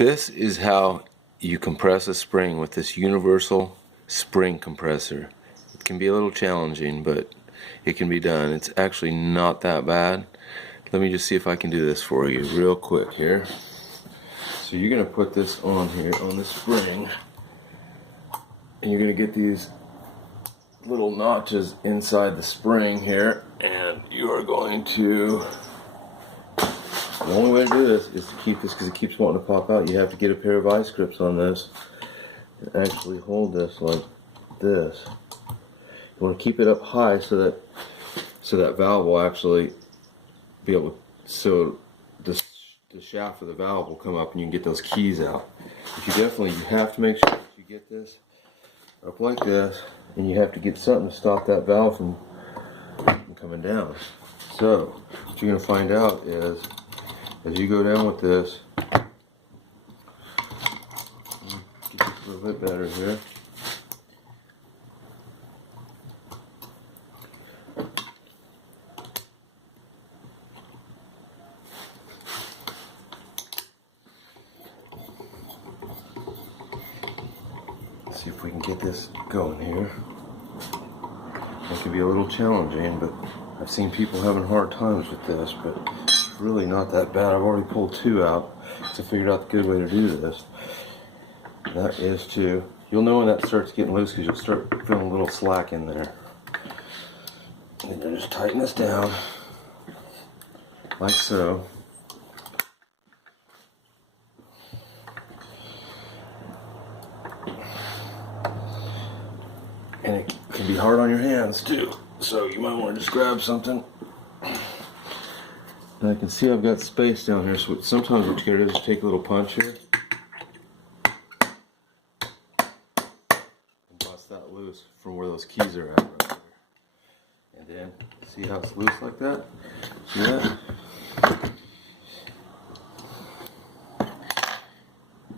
This is how you compress a spring with this Universal Spring Compressor. It can be a little challenging, but it can be done. It's actually not that bad. Let me just see if I can do this for you real quick here. So you're going to put this on here on the spring, and you're going to get these little notches inside the spring here, and you are going to, the only way to do this is to keep this, because it keeps wanting to pop out, you have to get a pair of vice grips on this and actually hold this like this. You want to keep it up high so that valve will actually be able to, so the shaft of the valve will come up and you can get those keys out. But you have to make sure that you get this up like this, and you have to get something to stop that valve from coming down. So what you're going to find out is, as you go down with this, get this a little bit better here. See if we can get this going here. It can be a little challenging, but I've seen people having hard times with this, but it's really not that bad. I've already pulled two out, so I figured out the good way to do this. That is to, you'll know when that starts getting loose because you'll start feeling a little slack in there. And then just tighten this down, like so. And it can be hard on your hands too, so you might want to just grab something. And I can see I've got space down here, so sometimes what you gotta do is take a little punch here and bust that loose from where those keys are at right there. And then see how it's loose like that? See that?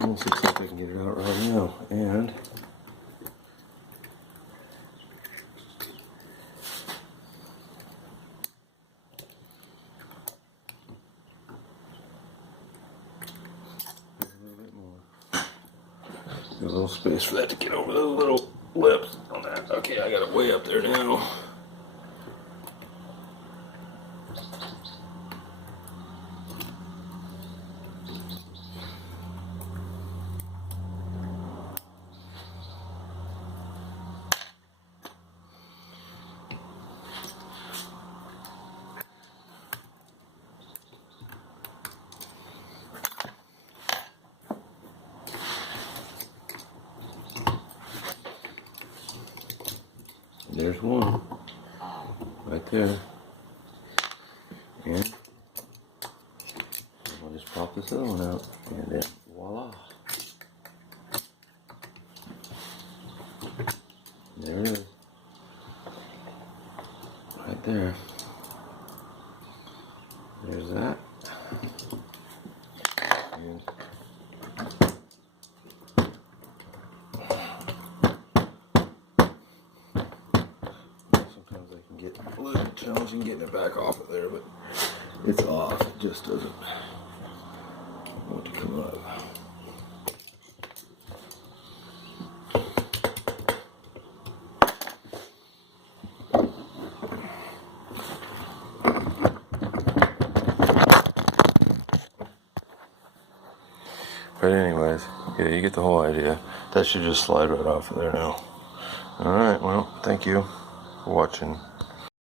Almost looks like I can get it out right now. And a little space for that to get over those little lips on that. Okay, I got it way up there now. There's one right there, and I'll just pop this other one out, and then voila, there it is, right there. There's that, and get a little challenging getting it back off of there, but it's off. It just doesn't want to come up. But anyways, yeah, you get the whole idea. That should just slide right off of there now. Alright, well, thank you for watching.